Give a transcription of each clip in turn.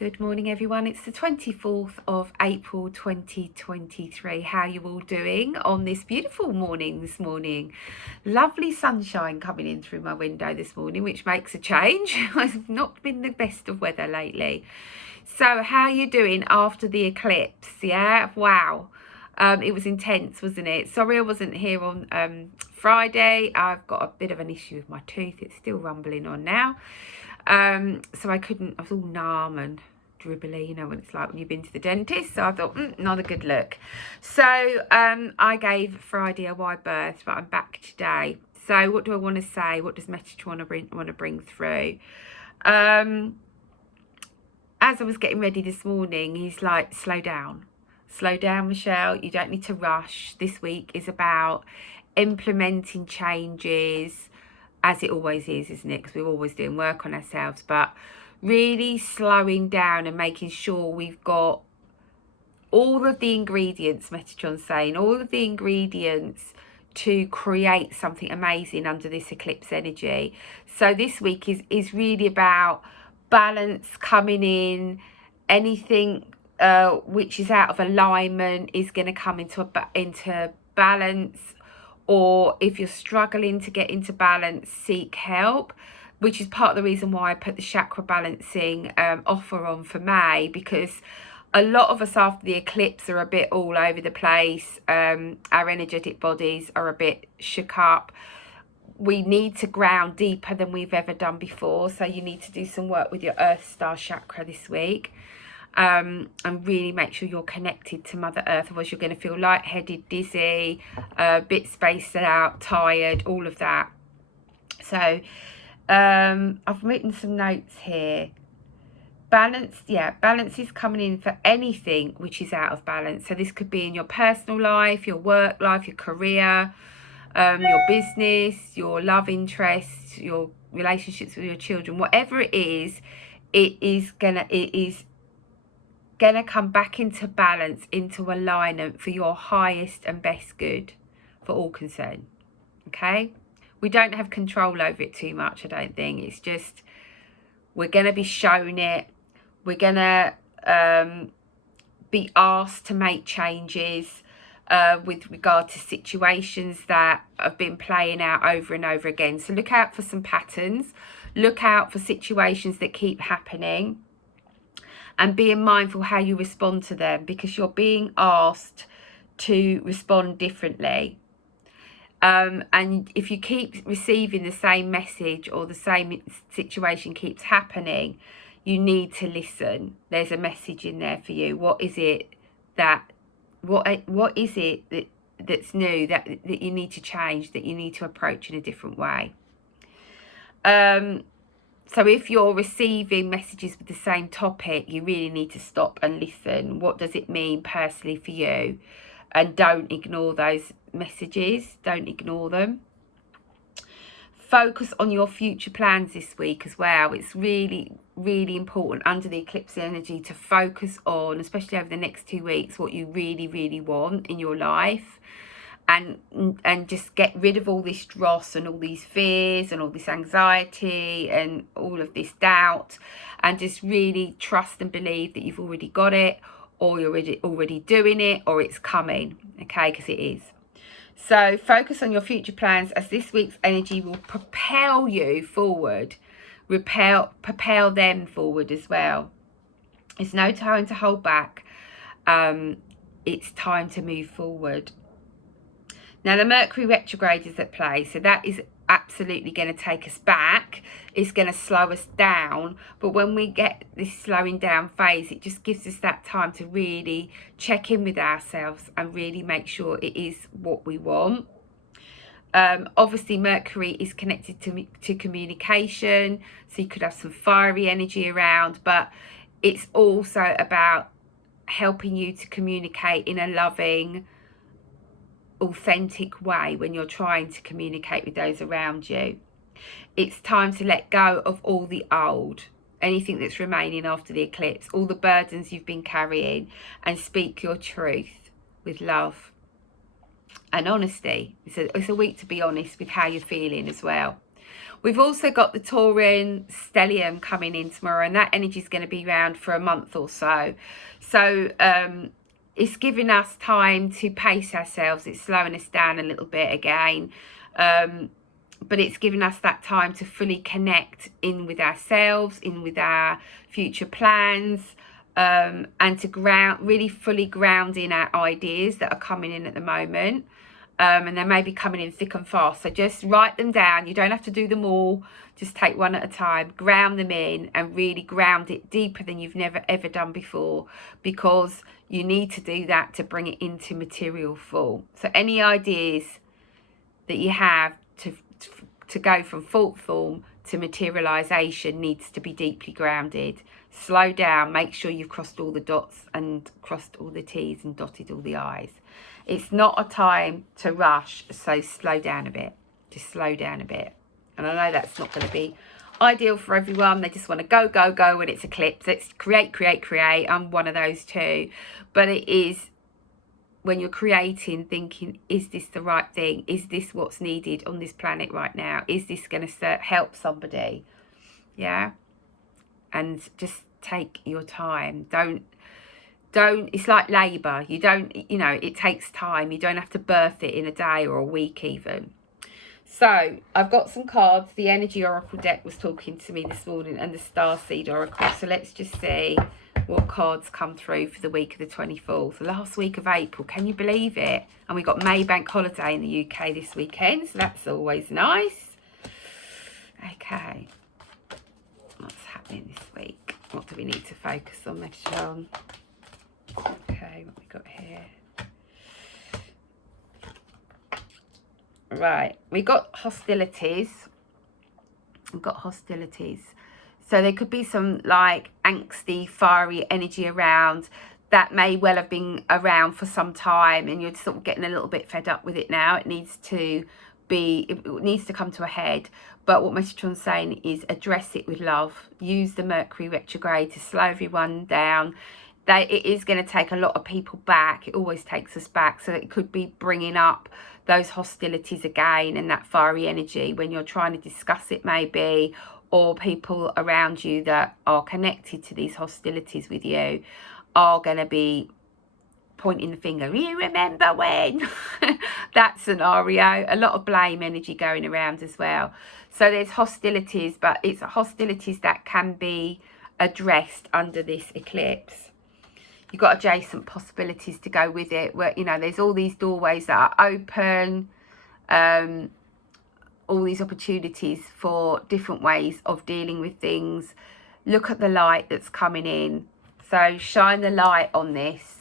Good morning, everyone. It's the 24th of April 2023. How are you all doing on this beautiful morning this morning? Lovely sunshine coming in through my window this morning, which makes a change. I've not been the best of weather lately. So how are you doing after the eclipse? Yeah, wow. It was intense, wasn't it? Sorry I wasn't here on Friday. I've got a bit of an issue with my tooth. It's still rumbling on now. So I was all numb and dribbly, you know what it's like when you've been to the dentist. So I thought, not a good look. So I gave Friday a wide berth, but I'm back today. So what do I want to say? What does message want to bring through? As I was getting ready this morning, he's like, slow down, Michelle. You don't need to rush. This week is about implementing changes, as it always is, isn't it? Because we're always doing work on ourselves, but really slowing down and making sure we've got all of the ingredients, Metatron's saying, all of the ingredients to create something amazing under this eclipse energy. So this week is really about balance coming in. Anything which is out of alignment is going to come into balance. Or if you're struggling to get into balance, seek help, which is part of the reason why I put the chakra balancing offer on for May, because a lot of us after the eclipse are a bit all over the place. Our energetic bodies are a bit shook up. We need to ground deeper than we've ever done before. So you need to do some work with your Earth Star chakra this week. And really make sure you're connected to Mother Earth, otherwise you're going to feel lightheaded, dizzy, a bit spaced out, tired, all of that. So I've written some notes here. Balance is coming in for anything which is out of balance. So this could be in your personal life, your work life, your career, your business, your love interests, your relationships with your children, whatever it is gonna come back into balance, into alignment for your highest and best good for all concerned. Okay, we don't have control over it too much, I don't think. It's just we're gonna be shown it. We're gonna be asked to make changes with regard to situations that have been playing out over and over again. So look out for some patterns, look out for situations that keep happening, and being mindful how you respond to them, because you're being asked to respond differently. And if you keep receiving the same message or the same situation keeps happening, you need to listen. There's a message in there for you. What is it that's new that you need to change, that you need to approach in a different way? So if you're receiving messages with the same topic, you really need to stop and listen. What does it mean personally for you? And don't ignore those messages. Don't ignore them. Focus on your future plans this week as well. It's really, really important under the eclipse energy to focus on, especially over the next 2 weeks, what you really, really want in your life. And just get rid of all this dross and all these fears and all this anxiety and all of this doubt, and just really trust and believe that you've already got it, or you're already doing it, or it's coming, okay, because it is. So focus on your future plans, as this week's energy will propel you forward, propel them forward as well. It's no time to hold back. It's time to move forward. Now, the Mercury Retrograde is at play, so that is absolutely going to take us back. It's going to slow us down. But when we get this slowing down phase, it just gives us that time to really check in with ourselves and really make sure it is what we want. Obviously, Mercury is connected to communication, so you could have some fiery energy around, but it's also about helping you to communicate in a loving, authentic way when you're trying to communicate with those around you. It's time to let go of all the old, anything that's remaining after the eclipse, all the burdens you've been carrying, and speak your truth with love and honesty. It's a week to be honest with how you're feeling as well. We've also got the Taurian stellium coming in tomorrow, and that energy is going to be around for a month or so. So it's giving us time to pace ourselves. It's slowing us down a little bit again. But it's giving us that time to fully connect in with ourselves, in with our future plans, and to really fully ground in our ideas that are coming in at the moment. And they may be coming in thick and fast. So just write them down. You don't have to do them all. Just take one at a time. Ground them in and really ground it deeper than you've never ever done before, because you need to do that to bring it into material form. So any ideas that you have to go from thought form to materialization needs to be deeply grounded. Slow down. Make sure you've crossed all the dots and crossed all the T's and dotted all the I's. It's not a time to rush, so slow down a bit. Just slow down a bit. And I know that's not going to be ideal for everyone. They just want to go, go, go when it's eclipse. It's create, create, create. I'm one of those too. But it is, when you're creating, thinking, is this the right thing? Is this what's needed on this planet right now? Is this going to help somebody? Yeah. And just take your time. Don't, it's like labour. It takes time. You don't have to birth it in a day or a week even. So I've got some cards. The Energy Oracle deck was talking to me this morning, and the Starseed Oracle. So let's just see what cards come through for the week of the 24th, the last week of April. Can you believe it? And we got May Bank holiday in the UK this weekend, so that's always nice. Okay, what's happening this week? What do we need to focus on, Metatron? Okay, what we got here? Right, we got hostilities. We've got hostilities. So there could be some like angsty, fiery energy around that may well have been around for some time, and you're sort of getting a little bit fed up with it now. It needs to come to a head. But what Metatron's saying is address it with love. Use the Mercury retrograde to slow everyone down. It is going to take a lot of people back. It always takes us back. So it could be bringing up those hostilities again and that fiery energy when you're trying to discuss it maybe, or people around you that are connected to these hostilities with you are going to be pointing the finger. You remember when? That scenario. A lot of blame energy going around as well. So there's hostilities, but it's hostilities that can be addressed under this eclipse. You've got adjacent possibilities to go with it, where, there's all these doorways that are open, all these opportunities for different ways of dealing with things. Look at the light that's coming in. So shine the light on this.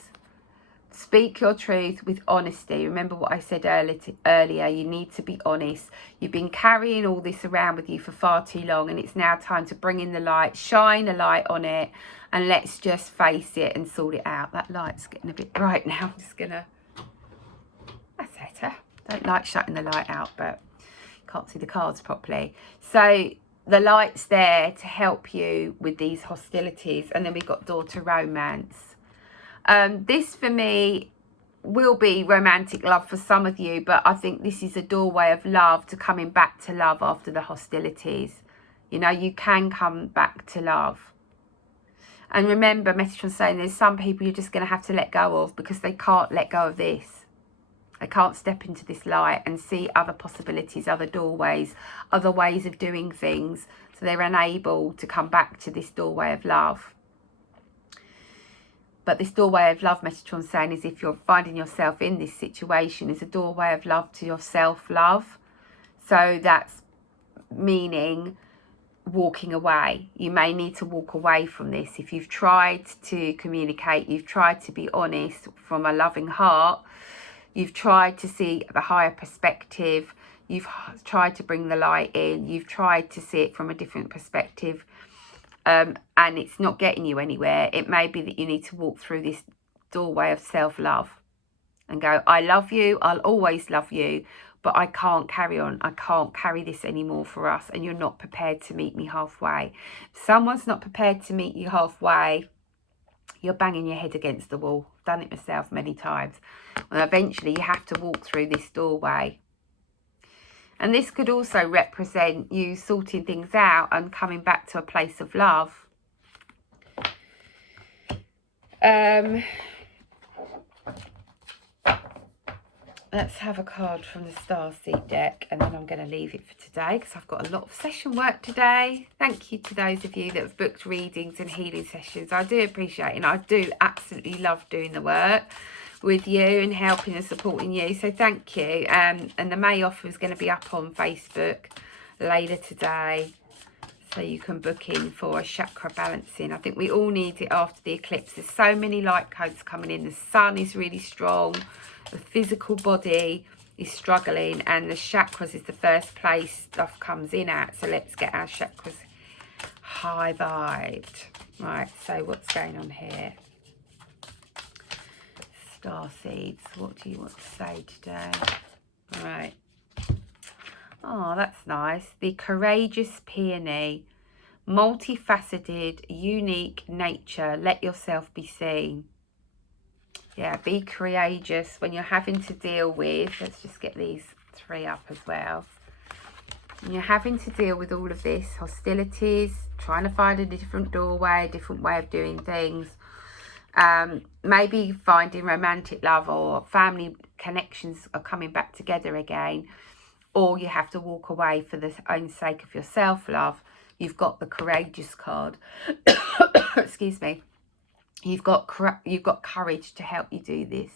Speak your truth with honesty. Remember what I said earlier. You need to be honest. You've been carrying all this around with you for far too long, and it's now time to bring in the light. Shine a light on it, and let's just face it and sort it out. That light's getting a bit bright now. I'm just gonna... That's better. Don't like shutting the light out, but can't see the cards properly. So the light's there to help you with these hostilities. And then we've got door to romance. This for me will be romantic love for some of you, but I think this is a doorway of love to coming back to love after the hostilities. You can come back to love. And remember, Metatron saying there's some people you're just going to have to let go of because they can't let go of this. They can't step into this light and see other possibilities, other doorways, other ways of doing things. So they're unable to come back to this doorway of love. But this doorway of love, Metatron saying, is if you're finding yourself in this situation, is a doorway of love to your self-love. So that's meaning walking away. You may need to walk away from this. If you've tried to communicate, you've tried to be honest from a loving heart, you've tried to see the higher perspective, you've tried to bring the light in, you've tried to see it from a different perspective, and it's not getting you anywhere. It may be that you need to walk through this doorway of self-love and go, I love you, I'll always love you, but I can't carry on. I can't carry this anymore for us, and you're not prepared to meet me halfway. If someone's not prepared to meet you halfway, you're banging your head against the wall. I've done it myself many times. And eventually you have to walk through this doorway. And this could also represent you sorting things out and coming back to a place of love. Let's have a card from the Starseed deck, and then I'm going to leave it for today because I've got a lot of session work today. Thank you to those of you that have booked readings and healing sessions. I do appreciate it, and I do absolutely love doing the work with you and helping and supporting you. So thank you. And the May offer is going to be up on Facebook later today, so you can book in for a chakra balancing. I think we all need it after the eclipse. There's so many light codes coming in. The sun is really strong. The physical body is struggling, and the chakras is the first place stuff comes in at. So let's get our chakras high vibed. Right, so what's going on here? Starseeds, what do you want to say today? Right. Oh, that's nice. The courageous peony. Multifaceted, unique nature. Let yourself be seen. Yeah, be courageous when you're having to deal with, let's just get these 3 up as well. When you're having to deal with all of this, hostilities, trying to find a different doorway, a different way of doing things. Maybe finding romantic love or family connections are coming back together again. Or you have to walk away for the own sake of your self-love. You've got the courageous card. Excuse me. You've got courage to help you do this.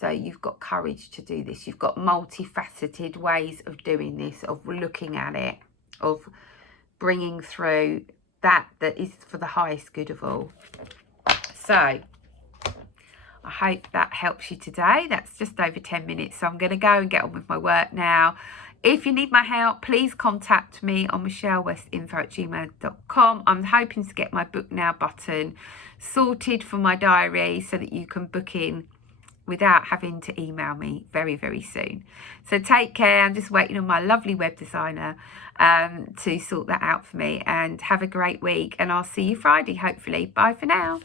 So you've got courage to do this. You've got multifaceted ways of doing this, of looking at it, of bringing through that is for the highest good of all. So I hope that helps you today. That's just over 10 minutes. So I'm going to go and get on with my work now. If you need my help, please contact me on michellewestinfo@gmail.com. I'm hoping to get my book now button sorted for my diary so that you can book in without having to email me very, very soon. So take care. I'm just waiting on my lovely web designer to sort that out for me, and have a great week, and I'll see you Friday, hopefully. Bye for now.